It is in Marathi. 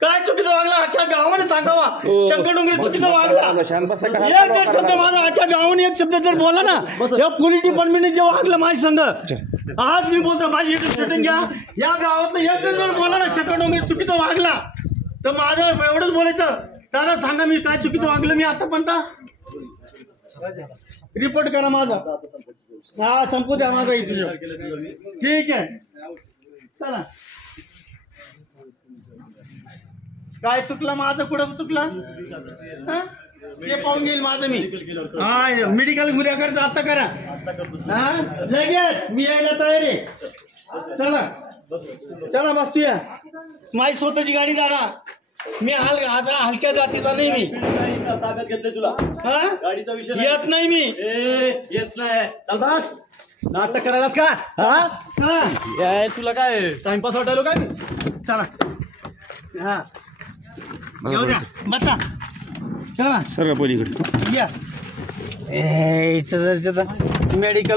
काय चुकीचं वागला अख्ख्या गावाने सांगावा. शंकर डोंगरे चुकीचं वागला. एक शब्द माझा अख्ख्या गावाने एक शब्द जर बोला ना, या पोलीस डिपार्टमेंटने जे वागलं माझी संघ, आज मी बोलतो माझी शूटिंग घ्या, या गावातलं एक जर बोला ना शंकर डोंगरे चुकीचं वागला, तर माझं एवढंच बोलायचं, दादा सांगा मी काय चुकीचं वागलं. मी आतापर्यंत रिपोर्ट करा माझा. हा संपू द्या माझा इथे. ठीक आहे चला. काय चुकलं माझं, कुठं चुकलं ते पाहून घेईल माझं मी. हा मेडिकल गुन्हा करायचं आता करा. हा लगेच मी यायला तयार आहे. चला चला बसूया. माझी स्वतःची गाडी दादा. मी हलक्या जातीचा नाही. मी ताब्यात घेतले तुला. हा गाडीचा विषय येत नाही. मी येत नाही. चल बस. नाटक करायलास का? हा तुला काय टाइमपास वाटायलो काय मी? चला हा येऊ द्या बसा. चला सर पलीकडे या मेडिकल